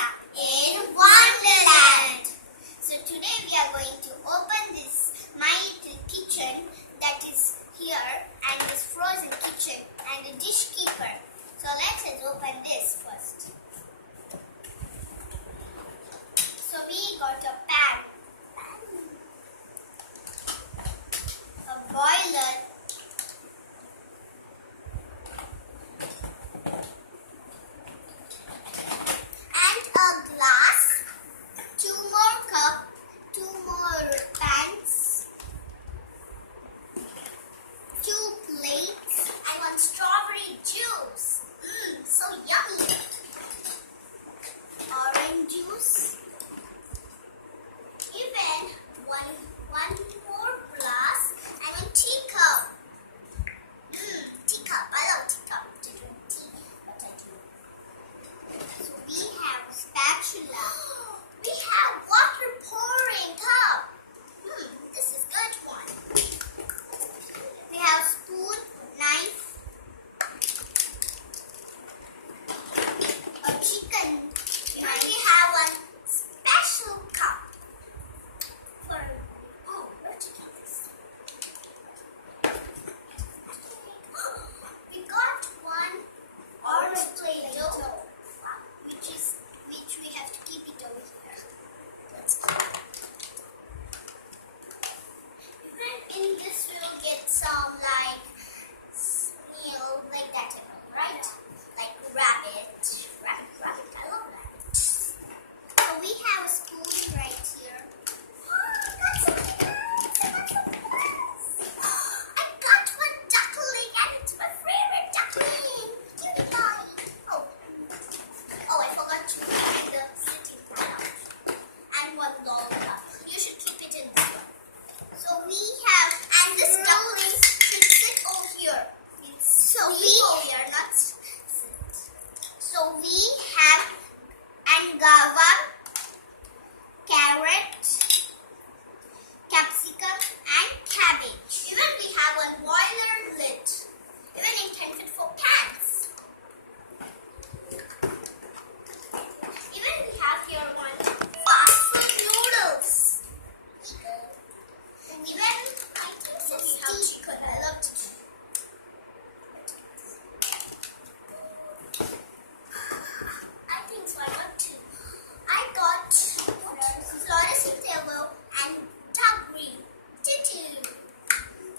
Merissa in Wonderland. So today we are going to open this my little kitchen that is here, and this frozen kitchen and the dish keeper. So let us open this first. So we got a pan, a boiler, and a glass, 2 more cups, 2 more pans, 2 plates, and 1 strawberry juice. So yummy. Orange juice. Even one more glass and 1 teacup. Teacup. I love teacup to drink tea, but I do. So we have a spatula. We have water pouring cup. This is good one. We have spoon, knife, a chicken. And we have 1 special cup for what chicken is. We got 1 orange Play-Doh, which we have to keep it over here. Let's keep it. Even in this we'll get some like snail, like that, right? Like rabbit. I love rabbits. So we have a spoon right here. That's so nice. I got 1 duckling, and it's my favorite duckling. Cutie pie. Oh, I forgot to take the sitting part out. And 1 lollipop. You should keep it in this one. So we have, and this duckling should sit over here. So we over here, not sit. So we have angava, carrot, capsicum, and cabbage. Even we have 1 boiler lid, even intended for pans. Even we have here 1 fast food noodles. Even I think so we have chicken. I love chicken. I think so. I got fluorescent yellow and dark green. Tutu.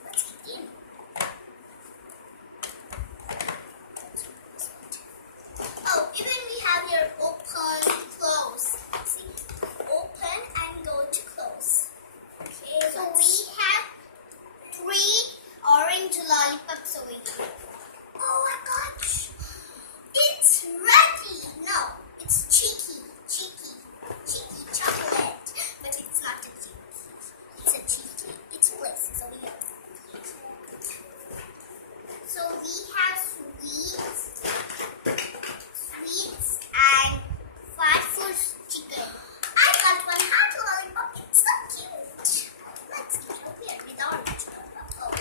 Let's begin. Oh, even we have here open, close. See? Open and go to close. Okay, so we have 3 orange lollipops over here. Oh my gosh. It's ready. No, it's cheeky chocolate. But it's not a cheeky. It's a cheeky. It's places over here. So we have sweets and fast food chicken. I got 1 hot lollipop. It's so cute. Let's keep it over here with orange lollipop.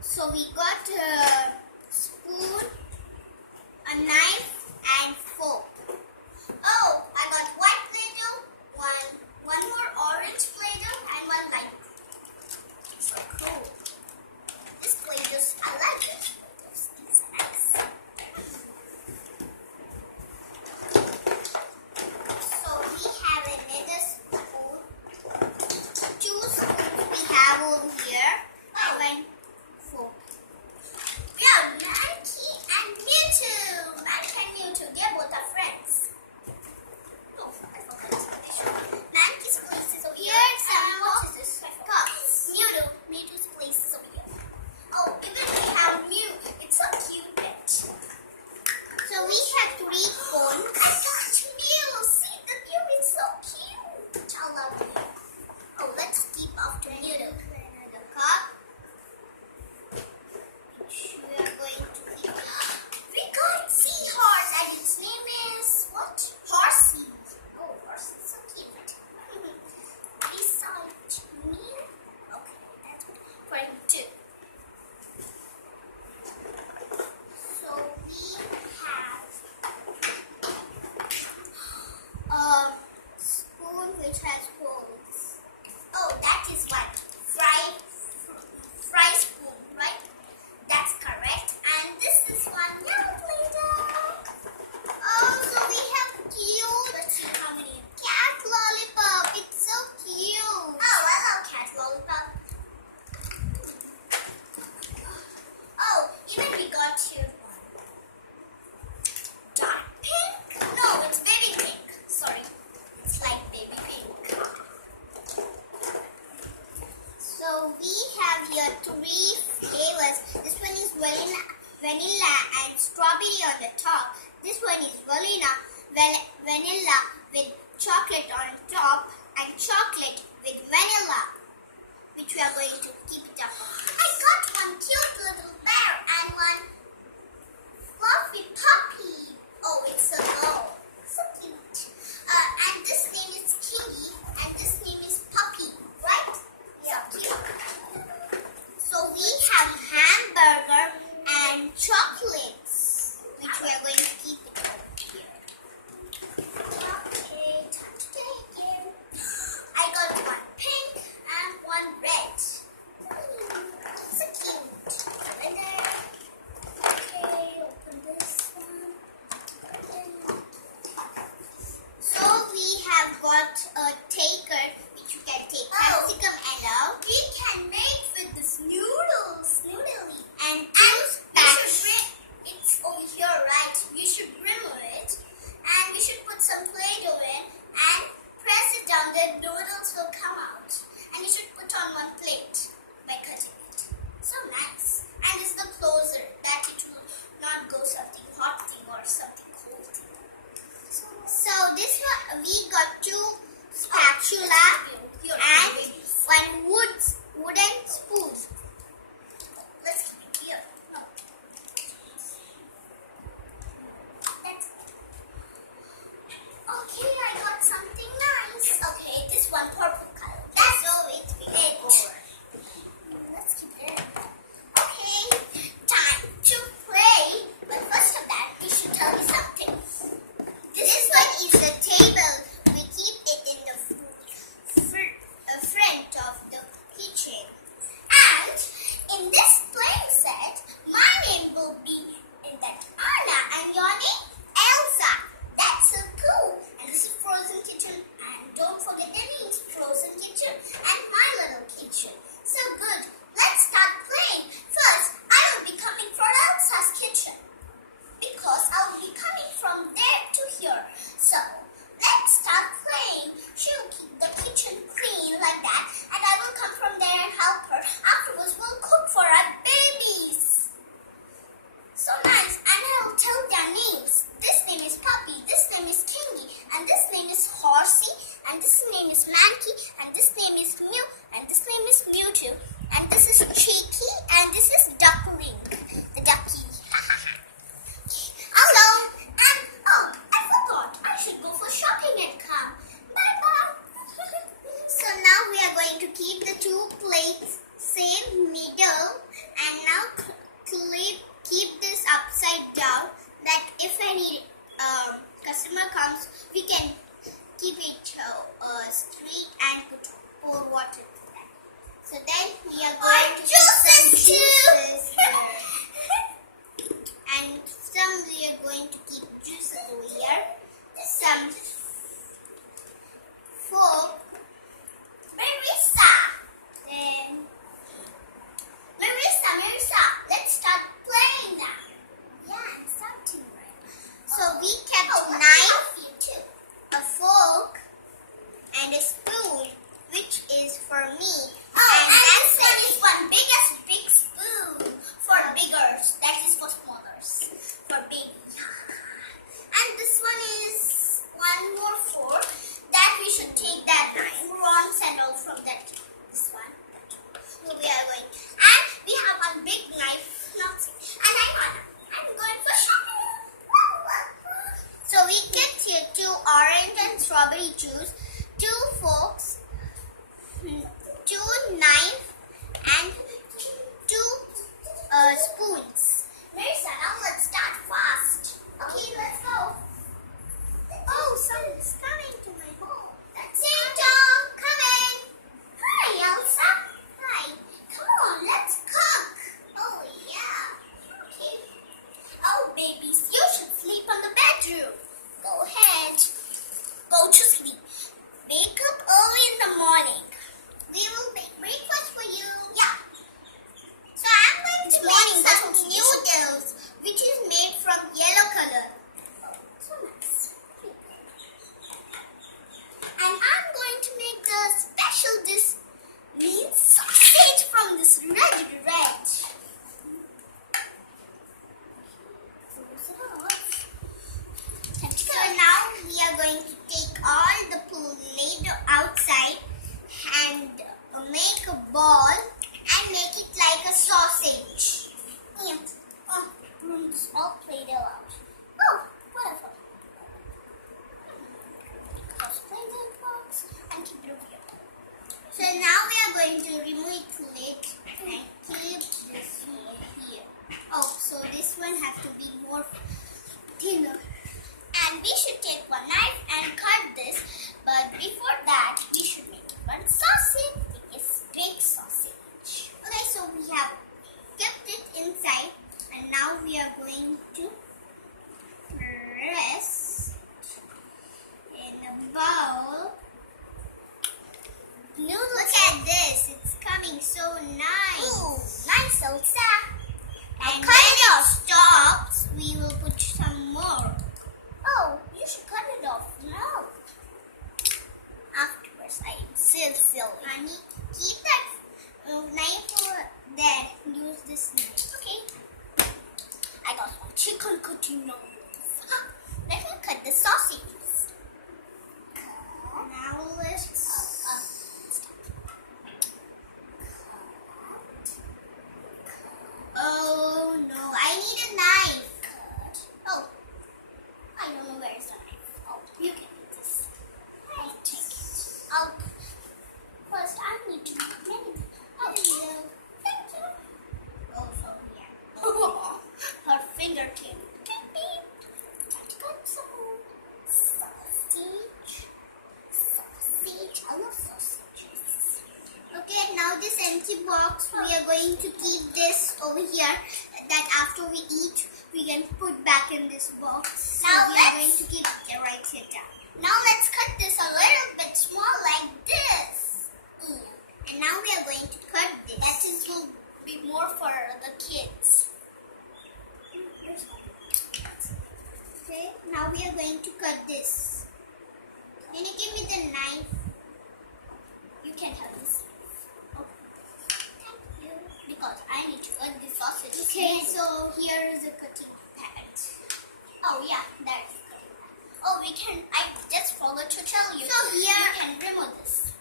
So we got a spoon, a knife, and fork. Oh, I got white Play-Doh, 1 more orange Play-Doh, and 1 light. It's so cool. This Play-Doh, I like this Play-Doh. It's nice. So we have another spoon. 2 spoons we have over here, and 1 fork. We have Nancy and Mewtwo. Nancy and Mewtwo, they're both our friends. Oh, I forgot to finish. Nancy's place is over here. And what is this? Cups. Mewtwo's place is over here. Oh, even we have Mew. It's so cute pet. So we have 3 cones. I got Mew. See, the Mew is so cute. I love Mew. Oh, let's keep after Mew. Another cup. We are going to keep. We got seahorse, and its name is what? Horsey. Oh, Horsey, so cute. Beside me. Okay, that's good. For him too. So we have have here three flavors. This one is vanilla and strawberry on the top. This one is vanilla with chocolate on top and chocolate with vanilla, which we are going to keep it up. I got one cute little bear and one fluffy puppy. Oh, it's so low. So cute. And this name is Kingy and this name is Puppy, right? Yeah. So cute. So we have hamburger and chocolates, which we are going to keep it over here. Okay, time to take it. I got one pink and one red. So cute. And then, okay, open this one. So we have got a taker, which you can take capsicum and out. We can make with this noodly. And it's over here, right? We should grill it, and we should put some Play-Doh in and press it down. The noodles will come out, and you should put on one plate by cutting it. So nice. And it's the closer that it will not go something hot thing or something cold thing. So this one we got two spatula and one wooden spoon. Let's keep it here. No. That's okay. I got something nice. Okay, this one purple color. That's so it's it. Let's keep it in. Okay, time to play. But first of that, we should tell you something. This one is the table. We keep it in the front of the kitchen. And in this playing set, my name will be in that Anna and your name Elsa. That's so cool. And this is Frozen Kitchen. And don't forget the names, Frozen Kitchen and My Little Kitchen. So good. Let's start playing. First, I will be coming from Elsa's kitchen, because I will be coming from there to here. So, let's start playing. She will keep the kitchen clean like that, and I will come from there and help her. Afterwards, we'll cook for our babies. So nice. And I will tell their names. This name is Puppy, this name is Kingy, and this name is Horsey, and this name is Mankey, and this name is Mew, and this name is Mewtwo, and this is Cheeky, and this is Duckling, the ducky. Hello, and I forgot, I should go for shopping and come. Bye-bye. So now we are going to keep the two plates same middle, and now keep this upside down, that if any customer comes, we can keep it straight and pour water in that. So then we are going to put some juices here. And some we are going to keep juices over here. Some for Merissa. Then Merissa, let's start playing now. Yeah, I'm starting right. So we kept a knife, a fork, and a spoon, which is for me. And this one is one big spoon for biggers. That is for smallers, for baby. And this one is one more fork that we should take that prawns and all from that. This one. So we are going, and we have one big knife. And I'm going for shopping. So we kept here two orange and strawberry juice, two forks, two knives, and two spoons. Merissa, now let's start fast. Okay, let's go. Oh, someone's coming to my home. That's Ding-dong, come in. Hi, Elsa. Hi. Come on, let's cook. Oh, yeah. Okay. Oh, babies, you should sleep on the bedroom. Go ahead. Go to sleep. it's red. So now we are going to take all the Play-Doh outside and make a ball and make it like a sausage. Yeah. Oh, all Play-Doh out. Oh, wonderful. Close Play-Doh box and keep it over here. So now we are going to remove its lid and keep this over here. Oh, so this one has to be more thinner. And we should take one knife and cut this. But before that, we should make one sausage. It is big sausage. Okay, so we have kept it inside. And now we are going to press in a bowl. Look at this. It's coming so nice. Ooh, nice, Elsa. And when it stops, we will put some more. Oh, you should cut it off now. Afterwards, I am still silly. Honey, keep that knife over there. Use this knife. Okay. I got some chicken cutting knife. Let me cut the sausages. Now let's... Oh no, I need a knife. Oh, I don't know where is the knife. Oh, you can use this. I'll take it. First I need to make Minnie. Oh, thank you. Oh, so yeah. Her finger came. Beep, beep. Got some sausage. I love sausages. Okay, now this empty box, we are going to keep this over here. That after we eat, we can put back in this box. Now we are going to keep it right here down. Now let's cut this a little bit small like this. And now we are going to cut this. That is will be more for the kids. Okay, now we are going to cut this. Can you give me the knife? You can have this. Because I need to cut the sausage. Okay, so here is a cutting pad. Oh yeah, that's cutting pad. Oh, I just forgot to tell you. So here, you can remove this.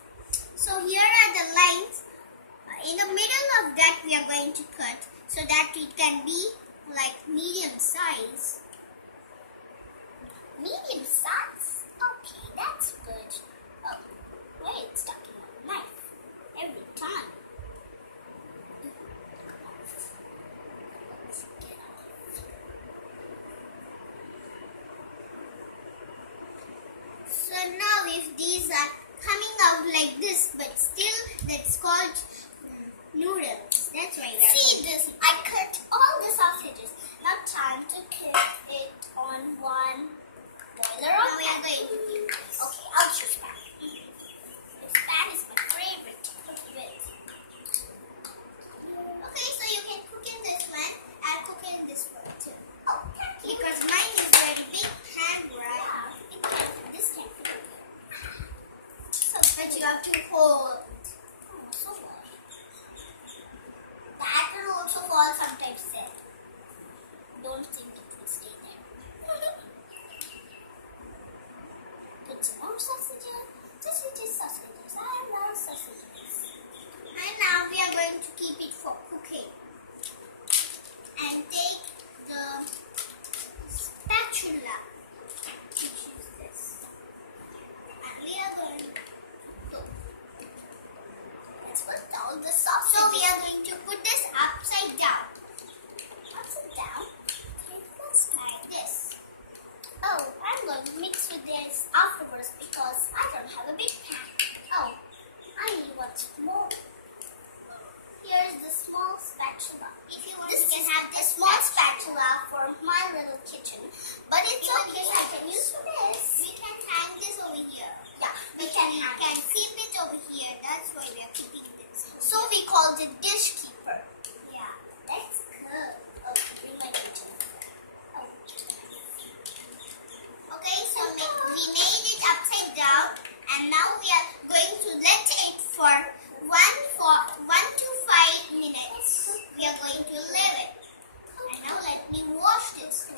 So here are the lines. In the middle of that we are going to cut so that it can be like medium size. Medium size? Okay, that's good. Oh, wait, it's stuck in my knife every time. So now if these are coming out like this, but still that's called noodles. That's why we're see this. I cut all the sausages. Now time to cook it on one boiler or pan. Okay, I'll choose pan. This pan is my favorite to cook with. Okay, so you can cook in this one and cook in this one too. Oh, thank you. Because mine is very big pan, right? Yeah, this can fit. So, but you have to hold. Oh, so what? The apple also fall sometimes there. Don't think it will stay there. Put some more sausages. Sausages. I love sausages. And now we are going to keep it for cooking. And take the spatula, which is this. And we are going to let's put down the sauce. So we are going to put this upside down. Upside down. Okay, let's try this. Oh, I'm going to mix with this afterwards because I don't have a big pan. Oh, I need one small. Here's the small spatula. If you want, you can have this small spatula for my little kitchen. But it's okay, I can use this. We can hang this over here. Yeah, we can keep it over here. That's why we are keeping this. So we called it dish keeper. Yeah, that's good. Oh, in my kitchen. Oh. Okay, so we made it upside down, and now we are going to let it for 1 to 5 minutes. we are going to leave it. And now let me wash this.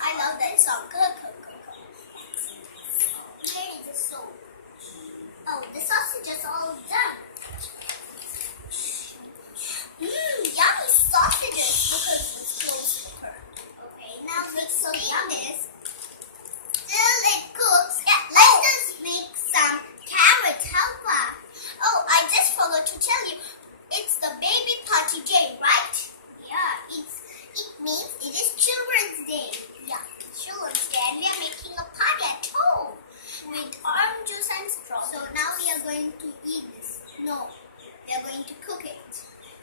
I love that song. Where is the soap? Oh, the sausage is all done. Yummy sausages because it's close to the curd. Okay, now let's clean this. Till it cooks, let us make some carrot halwa. Oh, I just forgot to tell you, it's the baby party day, right? Yeah, it means it is Children's Day. Yeah, Children's Day, and we are making a party at home with orange juice and straw. So now we are going to eat this. No, we are going to cook it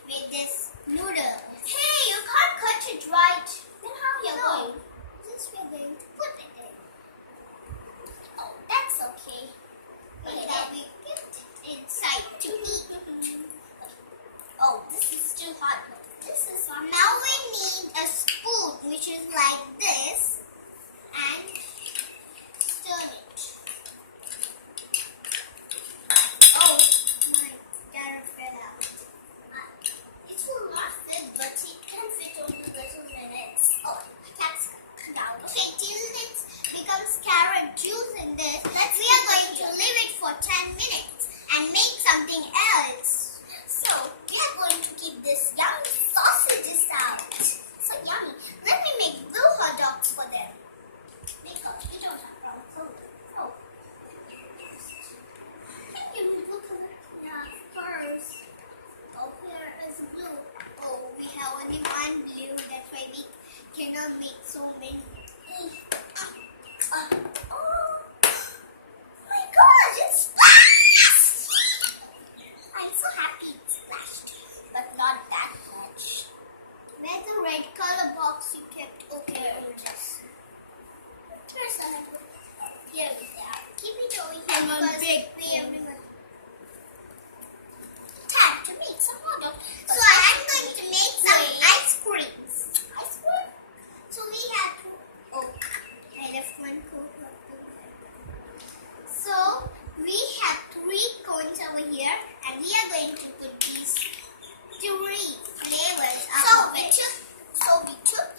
with this noodle. Hey, you can't cut it right. Then how are you going? This we are going to put it in. Oh, that's okay. Okay, now we put it inside to eat. Oh, this is too hot. This is hot. Now we need a spoon which is like this and stir it. Oh, my carrot fell out. It will not fit, but it can fit only little minutes. Oh, capsicum. Now, okay, till it becomes carrot juice in this, we are going to leave it for 10 minutes and make something else. So, we are going to keep this yummy sausages out. So yummy. Let me make blue hot dogs for them. Because we don't have brown color. Oh. Can you give me blue color? Yeah, first. Oh, here is blue. Oh, we have only one blue. That's why we cannot make so many. Oh my gosh, it splashed! I'm so happy it splashed, but not that much. Where's the red color box you kept? Okay, over this. Where's another? Here we are. Keep it over here because we everyone. Time to make some hot dogs. So I'm going to make some ice creams. Ice cream? So we have to. Oh, I left one cone. So we have 3 cones over here, and we are going to put these 3 flavors out. So we took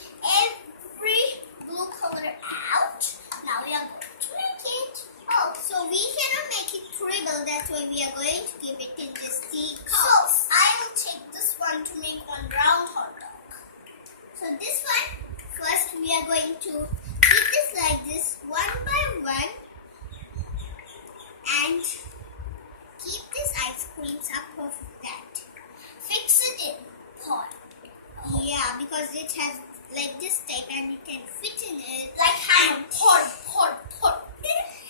every blue color out. Now we are going to make it. Oh, so we cannot make it triple. That's why we are going to give it in this tea cup. So I will take this one to make one round hot dog. So this one, first we are going to keep this like this, one by one, and keep these ice creams up of that. Fix it in pot. Yeah, because it has like this type and it can fit in it. Like hand. Pot.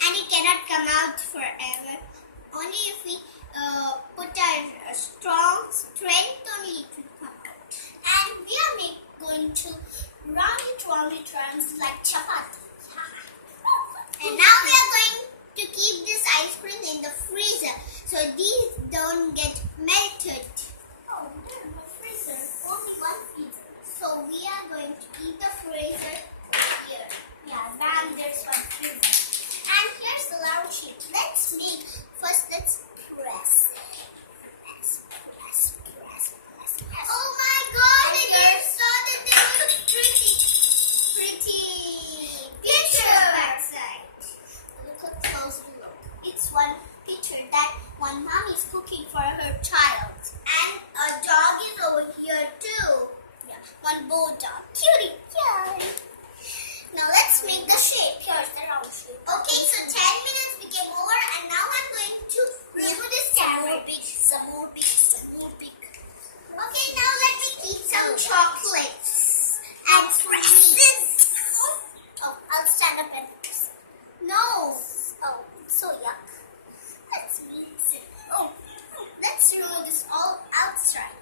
And it cannot come out forever. Only if we put our strong strength only it will come out. And we are going to round it like chapati. And now we are going to keep this ice cream in the freezer so these don't get melted. Oh, there's no freezer. Only one freezer. So we are going to keep the freezer here. Yeah, bam, there's one freezer. And here's the round shape. Let's press it. Press. Oh my god, I just saw that there was a pretty picture outside. Look at close look. It's one picture that one mom is cooking for her child. And a dog is over here too. Yeah, one bow dog. Cutie. Yay. Now let's make the shape. Here's the round shape. Okay, so 10 minutes became over and now I'm going to remove this carrot. Some more big. Okay, now let me keep some chocolates and frosties. Oh, I'll stand up and press. No. Oh, it's so yuck. Let's mix it. Oh, let's remove this all outside.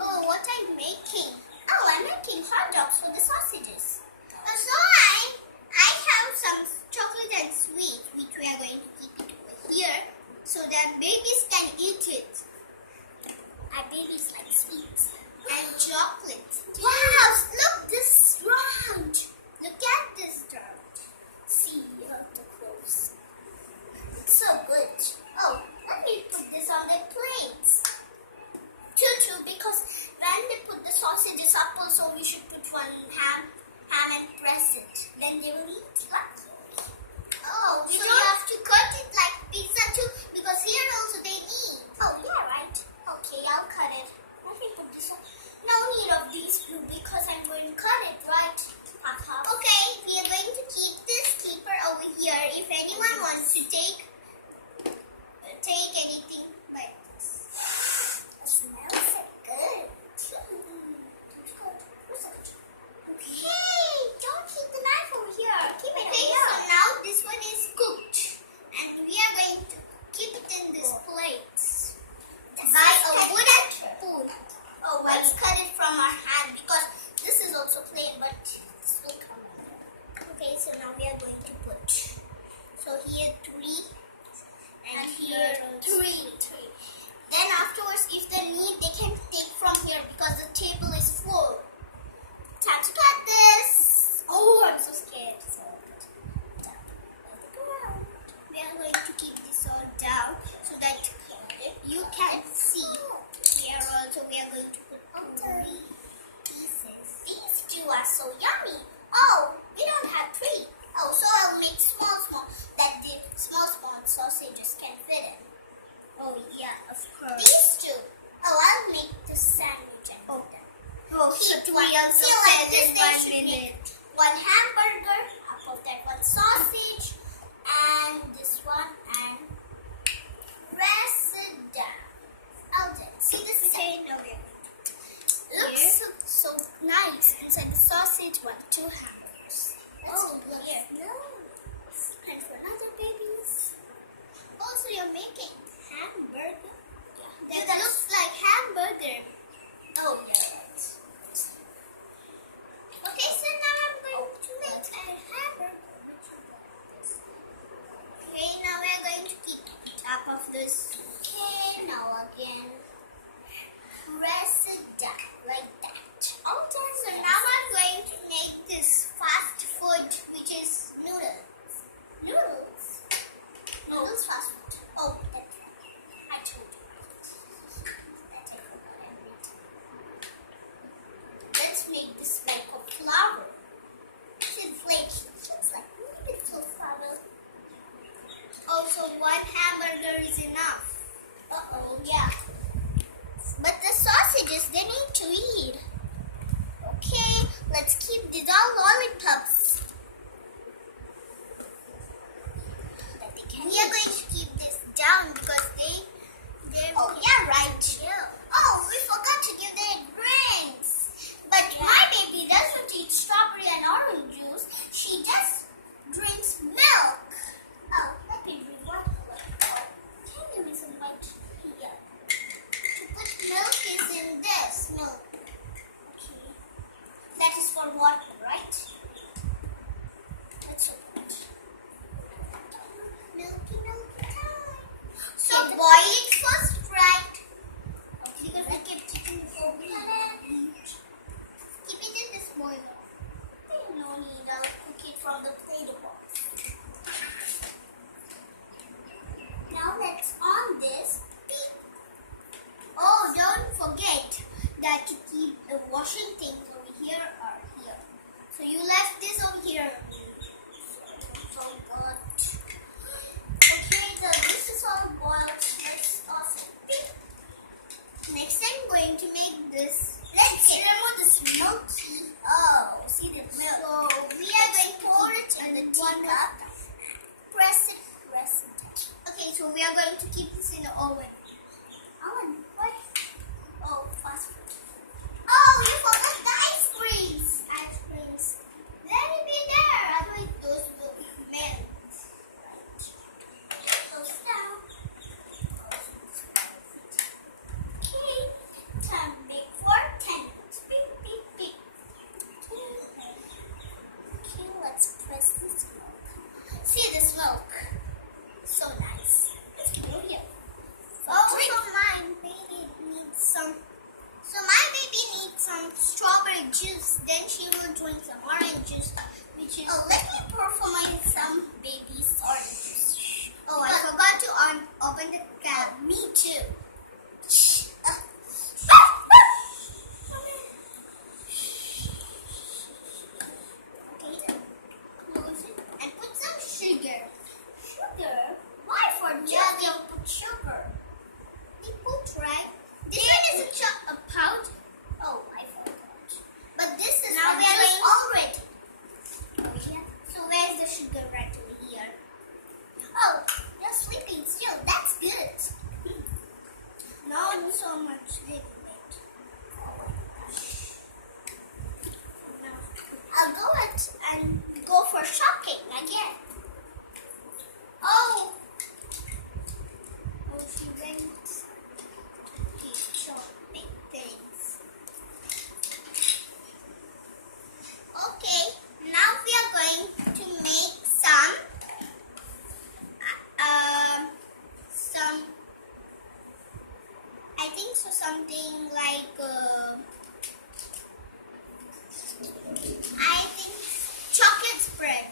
Oh, what I'm making? Oh, I'm making hot dogs for the sausages. So I have some chocolate and sweet which we are going to keep Three. Then afterwards, if they need, they can take from here because the table is full. Time to cut this. Oh, I'm so scared. So, down on the ground. We are going to keep this all down so that you can see. Here also, we are going to put 3 pieces. These 2 are so yummy. Oh, we don't have 3. Oh, so I'll make small, that the small sausages can fit in. Oh, yeah, of course. These 2. Oh, I'll make the sandwich and put them. Oh, Keep so one. we also See, like this, in they 1 should minute. make 1 hamburger, half of that 1 sausage, and this one, and press it down. Oh, then. See this? Okay, no, we Looks so nice. Inside the sausage, 2 hamburgers. Oh, here. No. And for another babies. Also, you're making hamburger. Yeah, that looks like hamburger. Oh, yes. Okay, so now I'm going to make a hamburger. Okay, now we're going to keep top of this. Okay, now again. Press it down like that. All done. So now I'm going to make this fast food, which is noodles. Noodles? Noodles fast food. Oh, that's right. I told you. That I forgot everything. Let's make this like a flower. See the flake? Looks like a little bit of flower. Also, 1 hamburger is enough. Uh-oh, yeah. But the sausages, they need to eat. Okay, let's keep these all lollipops. We are going to keep this down because they're oh, yeah, right. Yeah. Oh, we forgot to give them drinks. But my baby doesn't eat strawberry and orange juice. She just drinks milk. Oh, let me drink one. Oh, can you give me some white here? To put milk is in this milk. Okay. That is for water, right? Let's open it. Milky time. So boil it first, right? Okay, because I keep keeping it open. Keep it in this boiler. No need, I'll cook it from the Play-Doh box. Now let's on this. Oh, don't forget that to keep the washing things over here or here. So you left this over here. Forgot. Okay, this is all boiled. Let's toss it. Next, I'm going to make this. Let's remove this milky. Oh, see the milk. So we are going to pour it in the teacup. Press it. Okay, so we are going to keep this in the oven. Oven? What? Oh, fast food. Oh, you forgot the ice creams. Let it be there. Otherwise, those will melt. Right. Close down. Okay. Time to bake for 10 minutes. Beep. Okay, let's press this milk. See this milk? So nice. Let's keep it here. Oh, so my baby needs some. So my baby needs some strawberry juice. Then she will drink some orange juice, which is. Oh, let me pour for my some baby's orange juice. Oh, I forgot to open the can. Me too. Okay, close it and put some sugar. Sugar? Why for just don't put sugar? We put right. This one is a powder. Oh, I forgot. But this is now we are going already. Oh yeah. So where's the sugar right over here? Oh, you're sleeping still. That's good. Not so much. Wait. Now I'll go and go for shopping again. Oh, she went to shopping things. Okay, now we are going to make some something like I think chocolate spread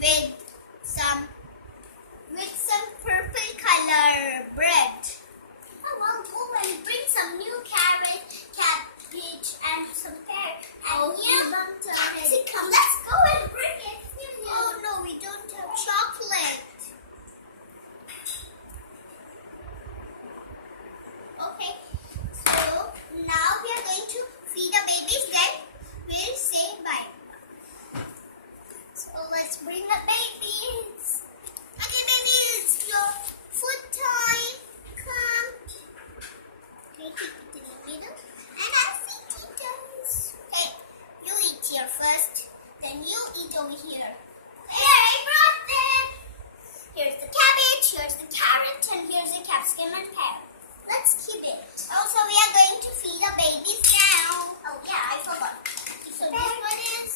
with some purple color bread. Oh, I'll go and bring some new carrot, cabbage, and some pear and capsicum. Let's go and bring it. Oh no, we don't have chocolate. Okay, so now we are going to feed the babies, then we'll say bye. So let's bring the babies. Okay, babies, your food time. Come. Okay, keep it in the middle. And I'll feed Titas. Okay, you eat here first. Then you eat over here. Here, I brought them. Here's the cabbage, here's the carrot, and here's the capsicum and pear. Let's keep it. Also, we are going to feed the babies now. Oh yeah, I forgot. So this one is...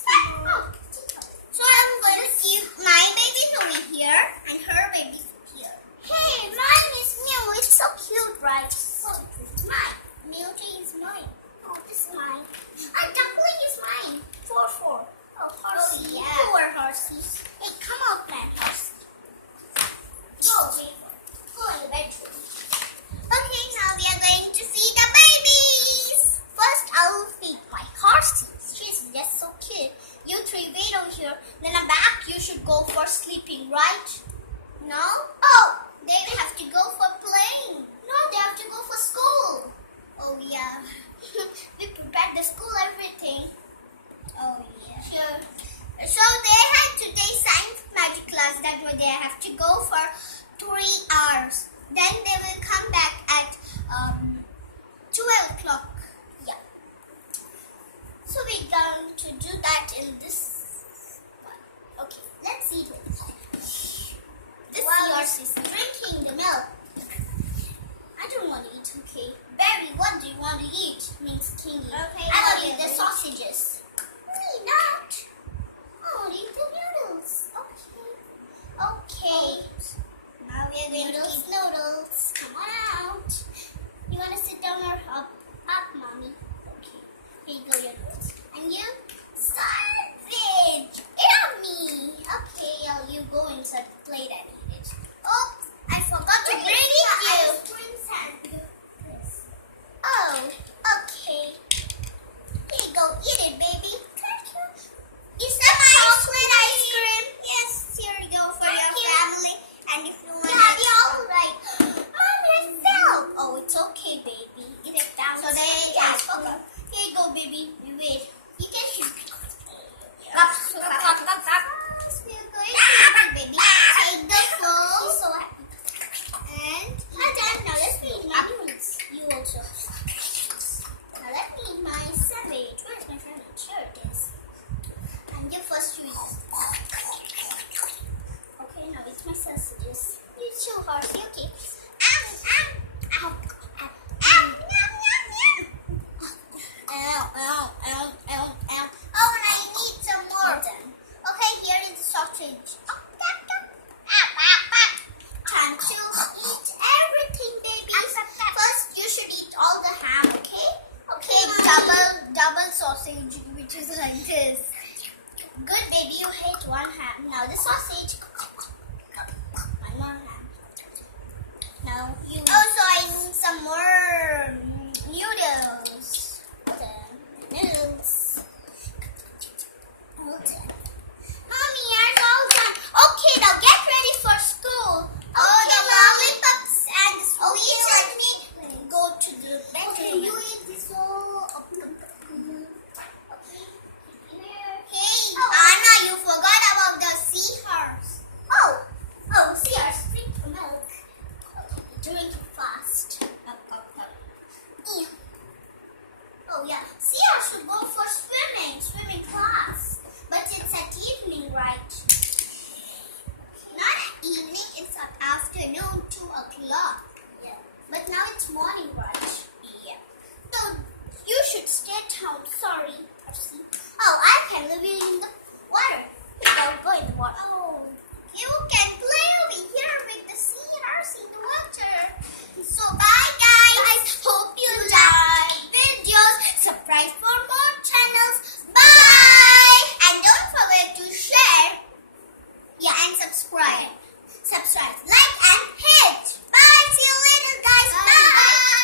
So I'm going to keep my babies over here and her babies here. Hey, mine is new. It's so cute, right? Oh, this is mine. Milky is mine. Oh, this is mine. And duckling is mine. 4. Oh, horsey. Oh, yeah. Poor horses. Hey, come out, man, horsey. Go, go in the bedroom. Okay, now we are going to feed the babies. First, I will feed my horsey. She's just so cute. You three wait over here. Then back, you should go for sleeping, right? No? Oh, they have to go for playing. No, they have to go for school. Oh, yeah. We prepared the school, everything. Oh, yeah. Sure. So they had today science magic class. That way they have to go for 3 hours. Then they will come back at 12 o'clock. Yeah. So we're going to do that in this one. Okay, let's see this. This yours is drinking the milk. I don't want to eat, okay. Berry, what do you want to eat? Means Kingy. Okay, I will eat the sausages. Me not. I will eat the noodles. Okay. Okay. Now we are going to eat noodles. Come on out. You want to sit down or up? Up, mommy. Okay. Here you go, your noodles. And you? Savage. Eat on me. Okay, you go inside the plate and eat it. Oh, I forgot to bring you. Oh, okay. Here you go. Eat it, baby. Is that chocolate ice cream? Yes, here you go for your family. And if you want to... Yeah, you're all right. Mom, it fell. Oh, it's okay, baby. Eat it down. So they... Yeah, okay. Here you go, baby. You wait. You can shoot. Baby. Take the flow. So happy. And done. Now let's eat my noodles. You also. Now let me eat my sandwich. Where's my sandwich? Here it is. And you first you eat. Okay, now it's my sausages. You too, horsey. Okay. Ow. Oh, and I need some more. Okay, here is the sausage. Time to eat everything, baby. First, you should eat all the ham, okay? Okay, double sausage, which is like this. Good, baby, you hate one ham. Now the sausage.